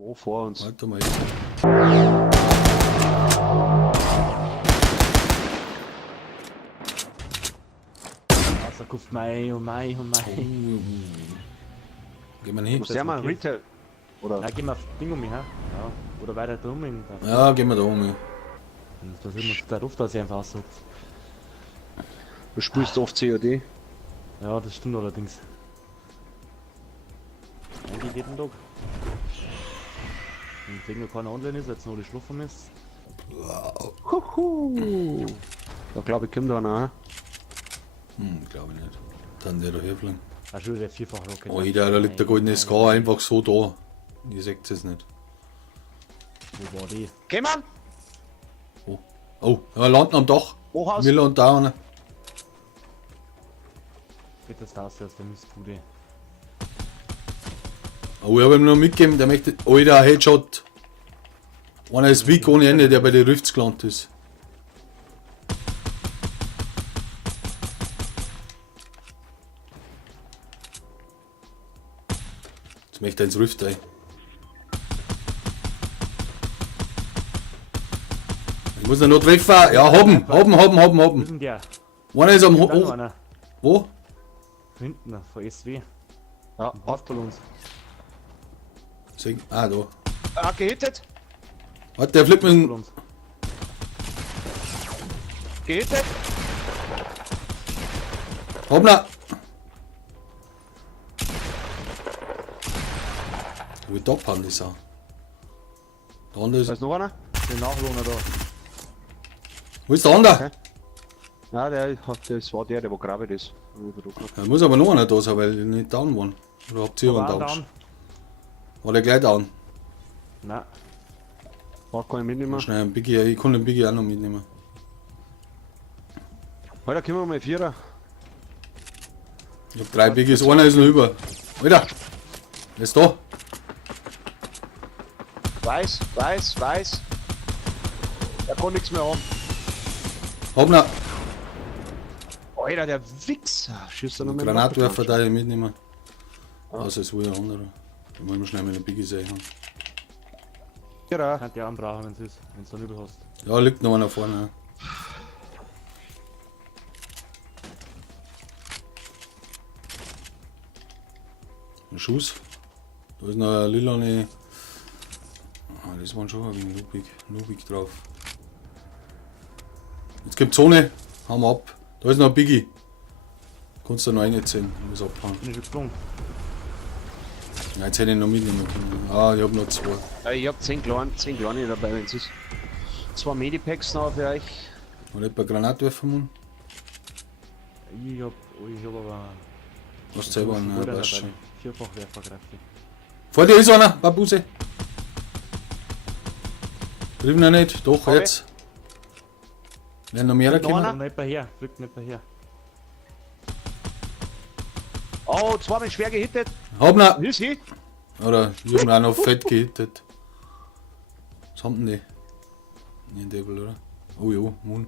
Wo vor uns? Warte mal. Also guckt mei, oh mei, oh mei. Gehen wir hin? Muss der mal okay. Retail? Oder? Ja, gehen wir auf Ding um mich, ha? Ja. Oder weiter drum in der. Ja, gehen wir da um. Da sieht man der Luft, dass ich einfach aussucht. Du spielst oft COD? Ja, das stimmt allerdings. Eigentlich jeden Tag. Und wegen noch keiner online ist, jetzt noch die Schlafen ist. Huhu. Da glaube ich, kommt da noch. Glaube ich nicht. Dann der da herfliegen. Ah, schon der vierfach Rocket. Alter, da liegt der goldene Scar einfach so da. Ihr seht es nicht. Wo war die? Geh mal! Oh, wir landen am Dach. Hochhaus! Wir landen da unten. Geht das aus der Mistbude? Oh, ich habe ihm noch mitgegeben, der möchte. Alter, Headshot. Einer ist weak ohne Ende, der bei den Rifts gelandet ist. Jetzt möchte er ins Rift rein. Ich muss ihn noch treffen. Ja, haben. Wo ist denn der? Einer ist am Da noch Ho. einer. Wo? Hinten, von SW. Ja, Passt bei uns. Ah, da. gehittet! Warte, der fliegt mit Bei dem. uns. Gehittet! Hoppla! Wo ich top haben die Sau. Der andere Da ist. ist noch einer? Der Nachwohner da. Wo ist der andere? Ja, das war der wo gravid ist. Da muss aber noch einer da sein, weil die nicht down waren. Oder habt ihr einen War Tausch? down. War der gleich down? Nein. War kann ich mitnehmen. Schnell einen Biggie, ich kann den Biggie auch noch mitnehmen. Alter, können wir mal Vierer. Ich hab 3 Biggies, einer ist noch über. Alter! Der ist da! Weiß. Der kann nichts mehr haben. Hoppla! Alter, der Wichser. Schießt er noch mit dem Granatwerfer Waffe. da ich mitnehmen. Also es wohl ein anderer. Da muss man schnell mit den Biggie sehen. Vierer. Kann die anbrauchen, wenn es ist. Wenn du nicht hast. Ja, liegt noch einer vorne. Ein Schuss. Da ist noch ein lilane. Ah, das waren schon ein wenig Nubik drauf. Jetzt gibt Zone. Hauen wir ab. Da ist noch ein Biggie. Kannst du noch reinziehen. Ich muss abhauen. Bin ich schon gesprungen. Ja, jetzt hätte ich noch mitnehmen können. Ah, ich hab noch 2. Ja, ich hab 10 kleine dabei, wenn es ist. 2 Medipacks noch für euch. Hat jemand Granatwerfer im Mund? Ich hab aber. Hast selber einen, Bruder weißt dabei. schon. Vierfachwerfer greift die. Vor dir ist einer, Babuse. Drüben noch nicht, doch Hab jetzt. Werden noch mehr Noch kommen? einer? Komm nicht mehr her, rückt nicht mehr her. Oh, zweimal schwer gehittet. Hab noch. Ist sie? Oder ich hab ihn auch noch fett gehittet. Was haben denn die? Nicht Devil, oder? Oh ja, Moon.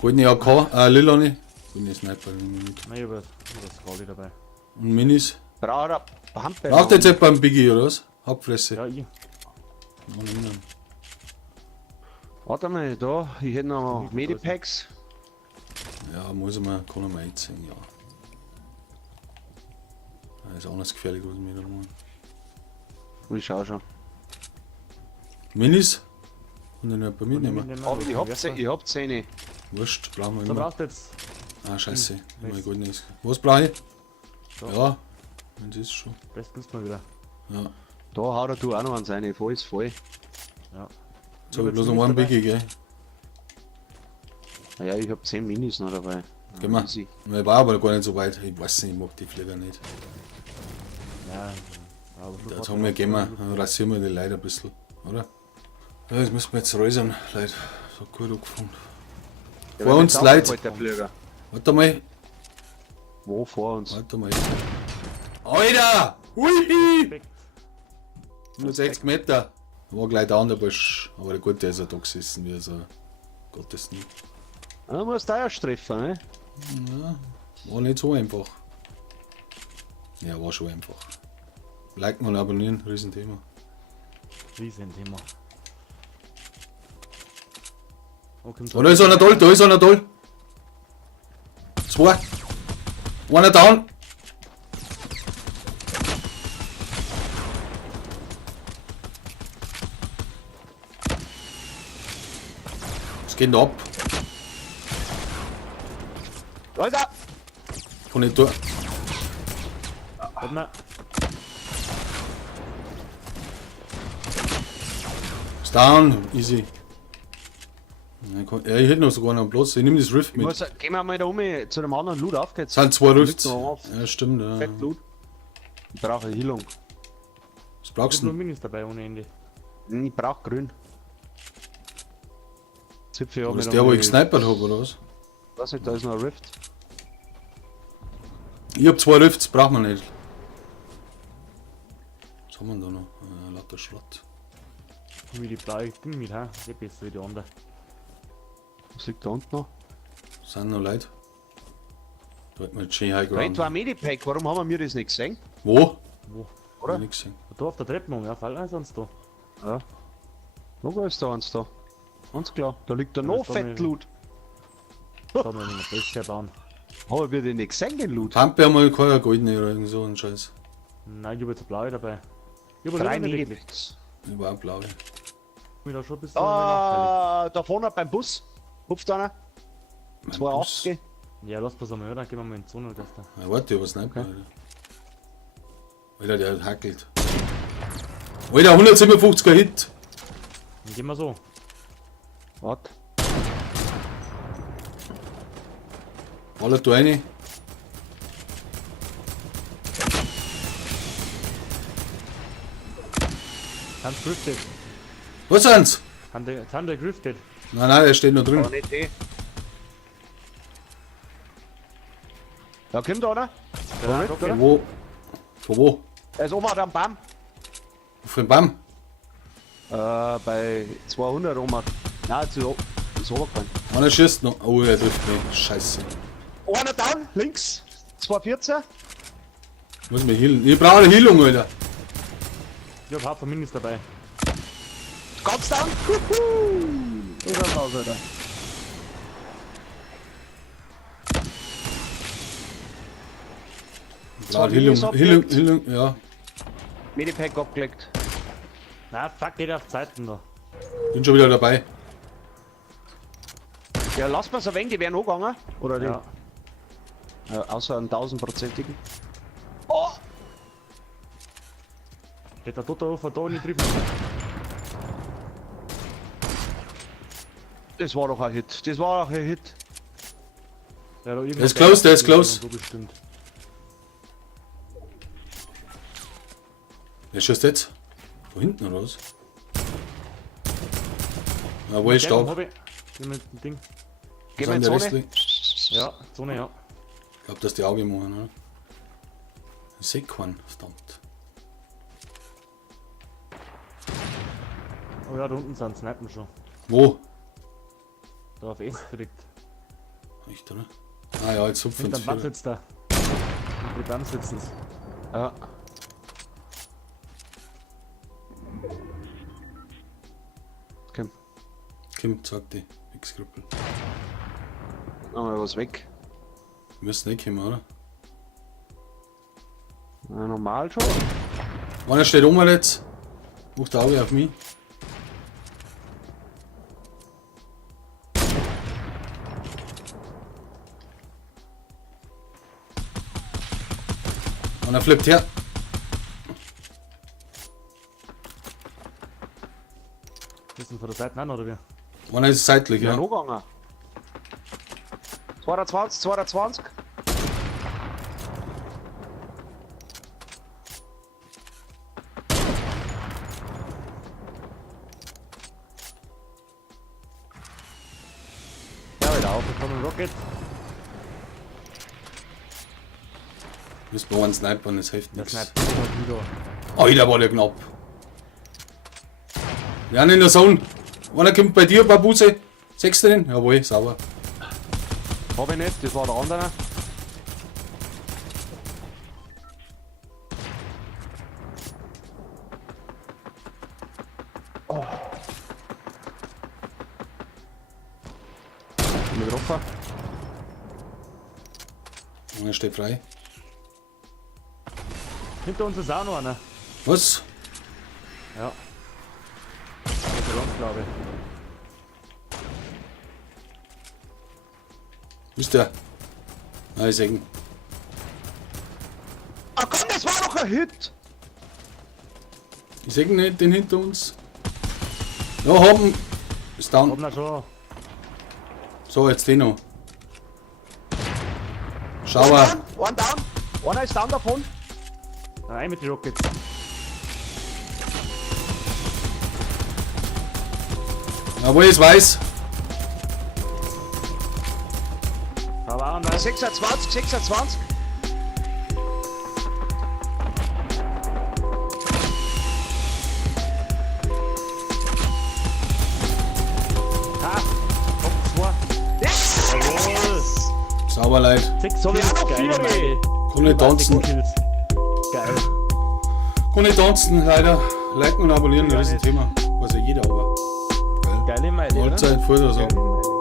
Goldene AK, lilane. Goldene Sniper nehme ich mit. Nein, ich hab das Scrolli dabei. Und Minis. Braucht er Pampe. Braucht jetzt jemand einen Biggie, oder was? Hauptfresse. Ja, ich. Nein, nein. Warte mal, da. Ich hätte noch Medipacks. Ja, muss ich mal, kann ich mal einziehen, ja. Das ist auch nicht gefährlich, was wir da machen. Ich schau schon. Minis? Und dann jemand mitnehmen. Aber ich hab 10. Wurscht, brauchen wir Du immer. brauchst jetzt. Ah, scheiße. Oh mein nice. Gott, nicht. Was brauche ich? So. Ja, wenn das ist schon. Bestens mal wieder. Ja. Da haut er du auch noch an seine. Voll ist voll. Ja. Jetzt habe ich bloß noch einen Biggie, gell? Naja, ich hab 10 Minis noch dabei. Gehen wir. Easy. Ich war aber gar nicht so weit. Ich weiß nicht, ich mag die Flieger nicht. Ja, aber Jetzt haben wir, gehen wir, dann rasieren wir die Leute ein bisschen, oder? Ja, jetzt müssen wir jetzt räusern, Leute. So gut angefangen. Ja, Vor wenn uns, jetzt Leute. aufgeholt, der Flieger. Warte mal, Wo vor uns? warte mal. Alter! Ui! Nur 60 Meter. War gleich da an der Busch. Aber der Gute ist ja da gesessen, wie so. Gottes nicht. Da musst du auch erst treffen, ne? Ja, war nicht so einfach. Ja, war schon einfach. Like mal abonnieren, Riesenthema. Riesenthema. Okay, Oh, da ist einer toll, da ist einer toll. 2. Einer down. Es geht ab. Alter! Kann ich tun. Warte mal. Ist down. Easy. Ja, ich hätte noch sogar noch einen Platz. Ich nehme das Rift mit. Gehen wir mal da um zu dem anderen Loot auf geht's. Es sind 2 Rifts. Liegt noch auf. Ja, stimmt. Ja. Fett Loot. Ich brauche Heilung. Was Ich brauchst hab du nur denn? Minis dabei ohne Ende. Ich brauche grün. Zipfel ja Das ist mit der, wo einem- ich gesnipert habe, oder was? Weiß nicht, da ist noch ein Rift. Ich hab 2 Rifts, braucht man nicht. Was haben wir da noch? Lauter Schrott. Wie die blaue Ding mit, ha? Die besser wie die andere. Was liegt da unten noch? Sind noch Leute. Da hat man jetzt schön High Da Ground. war ein Medipack, warum haben wir das nicht gesehen? Wo? Wo? Oder? Nix gesehen. Da auf der Treppe noch, ja, fall sonst da. Ja. Wo ist da eins da? Ganz klar, da liegt da Ja, noch das kann Fett ich- Loot. Da haben wir noch besser bauen. Aber wir den nicht gesehen, den Loot. Pampe haben wir keine goldene oder irgend so ein Scheiß. Nein, ich hab jetzt eine blaue dabei. Ich hab 3 eine wirklich. Medipacks. Ich war auch blau. Ich da schon ein bisschen nachteilig. Da vorne beim Bus. Hupft einer. 280. Ja, lass bloß einmal, dann gehen wir mal in die Zone, dass da. Ja, warte, was nicht mehr. Alter, der hackelt. Alter, 157er Hit. Dann gehen wir so. Warte. Alle da rein. Hans griftet. Was sind's? Haben der griftet. Nein, nein, der steht noch Aber drin. nicht die. Da kommt einer. Ja, nicht, okay. oder? Wo? Von wo? Er ist oben am Baum. Auf dem Baum? Bei 200 oben. Nein, zu ist runtergefallen. Einer schießt noch. Oh, er trifft mich. Scheiße. Einer down, links. 214. Muss mich healen. Ich brauche eine Heilung, Alter. Ich hab Haufen Minis dabei. Ganz down. Huhu. Ist das aus, Alter. Brauche Minis Heilung, abgelegt. Heilung, ja. Medipack abgelegt. Na, fuck, geht auf Zeiten da. Bin schon wieder dabei. Ja, lass mal so wenig, die wären angegangen. Oder die? Ja. Außer einen 1000-prozentigen. Geht der Toto von da nicht drüben. Das war doch ein Hit. Das war doch ein Hit. Ja, da irgendwo Der ist close, der ist close. So bestimmt. Wer schießt jetzt? Von hinten oder was? Ja, wohl Der stark. hab ich. Geh mit dem Ding. Gehen wir in Sind die die Zone. Restlichen? Ja, Zone, ja. Ich glaub, dass die Augen machen, oder? Ich seh keinen, verdammt. Oh ja, da unten sind Snipen schon. Wo? Da auf S direkt. Echt, oder? Ah ja, jetzt hupfen Hinterm sie Blatt wieder. sitzt da. Und die Bams sitzen. Ja. Komm, Kim, sagt die. X-Gruppe. nochmal was weg. Müssen nicht kommen, oder? Na, normal schon. Einer steht oben jetzt. Macht die Auge auf mich. Einer flippt her. Müssen von der Seite an, oder wie? Einer ist seitlich, Ja, ja. angegangen. 220, 220. Ja, wieder aufgekommen, Rocket. Müssen wir einen snipern, das hilft Der nichts. schneidet wieder. Oh, da war der knapp. Ja, in der Zone. Einer kommt bei dir, Babuse. Sechster den? Jawohl, sauber. Hab ich nicht, das war der andere. Bin getroffen. Einer steht frei. Hinter uns ist auch noch einer. Was? Ja. Hinter uns, glaube ich. Wo ist der? Ah, ich sehe ihn. Ah komm, das war doch ein Hit! Ich sehe ihn nicht, den hinter uns. Ja, haben. Ist down. Oben schon. So, jetzt den noch. Schau One mal. down, one down! Einer ist down davon. Rein mit den Rockets. Jawohl, ich weiß. Da war einer. 26, 26. Ah! Top 2. Yes! Jawohl! Sauber, Leid. 6 So, wir haben noch geil, 4, Mann. ey. Kann nicht tanzen. Kills. Geil. Kann nicht tanzen, leider. Liken und abonnieren, Ja, das ist ein nicht. Thema. Weiß ja jeder, aber. Geil. Geile Meile, oder? Mahlzeit, voll oder so. Geile Meile.